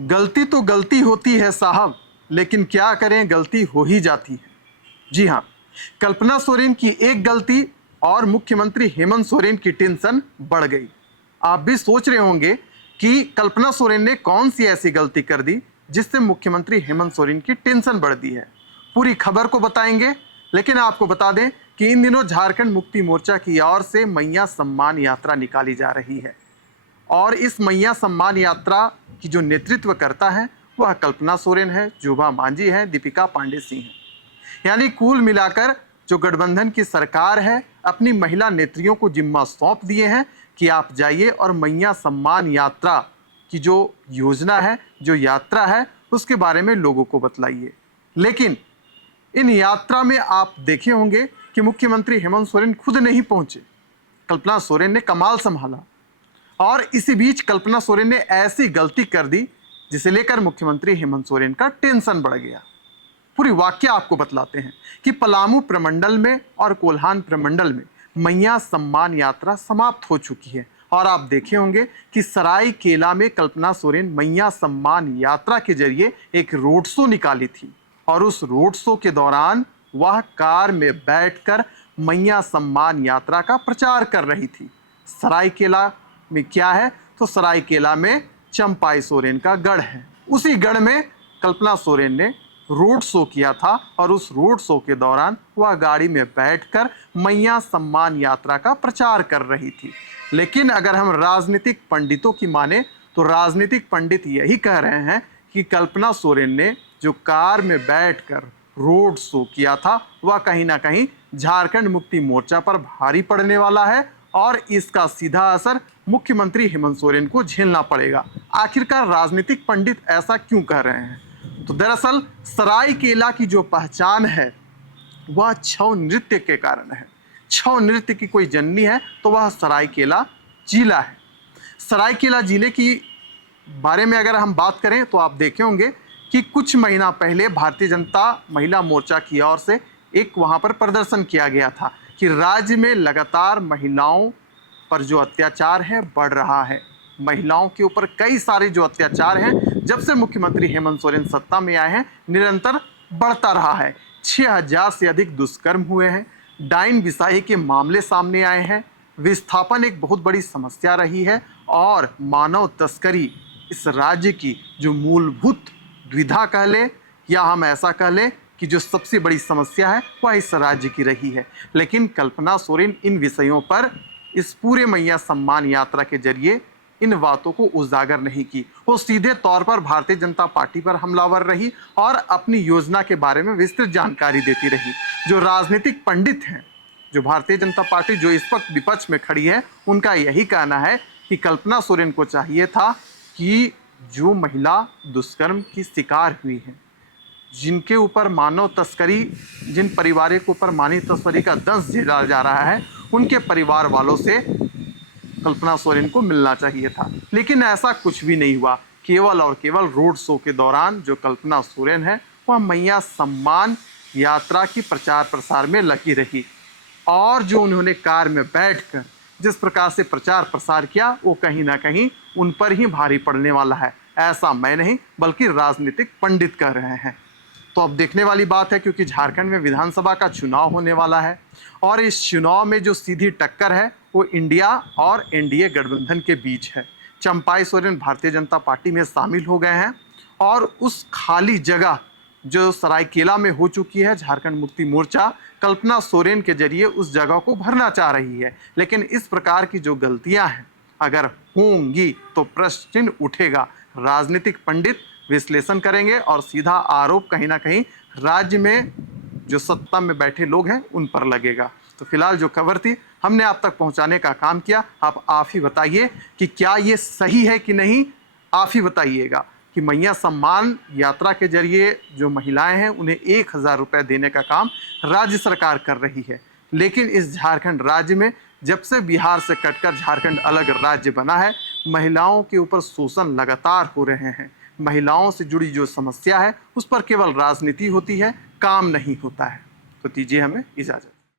गलती तो गलती होती है साहब, लेकिन क्या करें, गलती हो ही जाती है। जी हाँ, कल्पना सोरेन की एक गलती और मुख्यमंत्री हेमंत सोरेन की टेंशन बढ़ गई। आप भी सोच रहे होंगे कि कल्पना सोरेन ने कौन सी ऐसी गलती कर दी जिससे मुख्यमंत्री हेमंत सोरेन की टेंशन बढ़ दी है। पूरी खबर को बताएंगे, लेकिन आपको बता दें कि इन दिनों झारखंड मुक्ति मोर्चा की ओर से मैया सम्मान यात्रा निकाली जा रही है और इस मैया सम्मान यात्रा की जो नेतृत्व करता है वह कल्पना सोरेन है, जोबा मांझी है, दीपिका पांडे सिंह है। यानी कुल मिलाकर जो गठबंधन की सरकार है अपनी महिला नेत्रियों को जिम्मा सौंप दिए हैं कि आप जाइए और मैया सम्मान यात्रा की जो योजना है, जो यात्रा है, उसके बारे में लोगों को बतलाइए। लेकिन इन यात्रा में आप देखे होंगे कि मुख्यमंत्री हेमंत सोरेन खुद नहीं पहुंचे, कल्पना सोरेन ने कमाल संभाला। और इसी बीच कल्पना सोरेन ने ऐसी गलती कर दी जिसे लेकर मुख्यमंत्री हेमंत सोरेन का टेंशन बढ़ गया। पूरी वाकया आपको बतलाते हैं कि पलामू प्रमंडल में और कोल्हान प्रमंडल में मैया सम्मान यात्रा समाप्त हो चुकी है और आप देखे होंगे कि सरायकेला में कल्पना सोरेन मैया सम्मान यात्रा के जरिए एक रोड शो निकाली थी और उस रोड शो के दौरान वह कार में बैठकर मैया सम्मान यात्रा का प्रचार कर रही थी। सरायकेला में क्या है, तो सरायकेला में चंपाई सोरेन का गढ़ है। उसी गढ़ में कल्पना सोरेन ने रोड शो किया था और उस रोड शो के दौरान वह गाड़ी में बैठकर मैया सम्मान यात्रा का प्रचार कर रही थी। लेकिन अगर हम राजनीतिक पंडितों की माने तो राजनीतिक पंडित यही कह रहे हैं कि कल्पना सोरेन ने जो कार में बैठकर रोड शो किया था वह कहीं ना कहीं झारखंड मुक्ति मोर्चा पर भारी पड़ने वाला है और इसका सीधा असर मुख्यमंत्री हेमंत सोरेन को झेलना पड़ेगा। आखिरकार राजनीतिक पंडित ऐसा क्यों कह रहे हैं? तो दरअसल सरायकेला की जो पहचान है वह छऊ नृत्य के कारण है। छऊ नृत्य की कोई जननी है तो वह सरायकेला जिला है। सरायकेला जिले की बारे में अगर हम बात करें तो आप देखे होंगे कि कुछ महीना पहले भारतीय जनता महिला मोर्चा की ओर से एक वहां पर प्रदर्शन किया गया था कि राज्य में लगातार महिलाओं पर जो अत्याचार है बढ़ रहा है। महिलाओं के ऊपर कई सारे जो अत्याचार हैं जब से मुख्यमंत्री हेमंत सोरेन सत्ता में आए हैं निरंतर बढ़ता रहा है। 6000 से अधिक दुष्कर्म हुए हैं, डाइन बिसाही के मामले सामने आए हैं, विस्थापन एक बहुत बड़ी समस्या रही है और मानव तस्करी इस राज्य की जो मूलभूत द्विधा कह ले या हम ऐसा कह लें कि जो सबसे बड़ी समस्या है वह इस राज्य की रही है। लेकिन कल्पना सोरेन इन विषयों पर इस पूरे मैया सम्मान यात्रा के जरिए इन बातों को उजागर नहीं की। वो सीधे तौर पर भारतीय जनता पार्टी पर हमलावर रही और अपनी योजना के बारे में विस्तृत जानकारी देती रही। जो राजनीतिक पंडित हैं, जो भारतीय जनता पार्टी जो इस वक्त विपक्ष में खड़ी है, उनका यही कहना है कि कल्पना सोरेन को चाहिए था कि जो महिला दुष्कर्म की शिकार हुई है, जिनके ऊपर मानव तस्करी, जिन परिवारों के ऊपर मानव तस्करी का दंश झेला जा रहा है, उनके परिवार वालों से कल्पना सोरेन को मिलना चाहिए था। लेकिन ऐसा कुछ भी नहीं हुआ। केवल और केवल रोड शो के दौरान जो कल्पना सोरेन है वह मैया सम्मान यात्रा की प्रचार प्रसार में लगी रही और जो उन्होंने कार में बैठकर जिस प्रकार से प्रचार प्रसार किया वो कहीं ना कहीं उन पर ही भारी पड़ने वाला है। ऐसा मैं नहीं बल्कि राजनीतिक पंडित कह रहे हैं। तो अब देखने वाली बात है, क्योंकि झारखंड में विधानसभा का चुनाव होने वाला है और इस चुनाव में जो सीधी टक्कर है वो इंडिया और एनडीए गठबंधन के बीच है। चंपाई सोरेन भारतीय जनता पार्टी में शामिल हो गए हैं और उस खाली जगह जो सरायकेला में हो चुकी है, झारखंड मुक्ति मोर्चा कल्पना सोरेन के जरिए उस जगह को भरना चाह रही है। लेकिन इस प्रकार की जो गलतियां हैं अगर होंगी तो प्रश्न चिन्ह उठेगा। राजनीतिक पंडित विश्लेषण करेंगे और सीधा आरोप कहीं ना कहीं राज्य में जो सत्ता में बैठे लोग हैं उन पर लगेगा। तो फिलहाल जो खबर थी हमने आप तक पहुंचाने का काम किया। आप ही बताइए कि क्या ये सही है कि नहीं। आप ही बताइएगा कि मैया सम्मान यात्रा के जरिए जो महिलाएं हैं उन्हें 1000 रुपये देने का काम राज्य सरकार कर रही है। लेकिन इस झारखंड राज्य में जब से बिहार से कटकर झारखंड अलग राज्य बना है, महिलाओं के ऊपर शोषण लगातार हो रहे हैं। महिलाओं से जुड़ी जो समस्या है उस पर केवल राजनीति होती है, काम नहीं होता है। तो दीजिए हमें इजाज़त।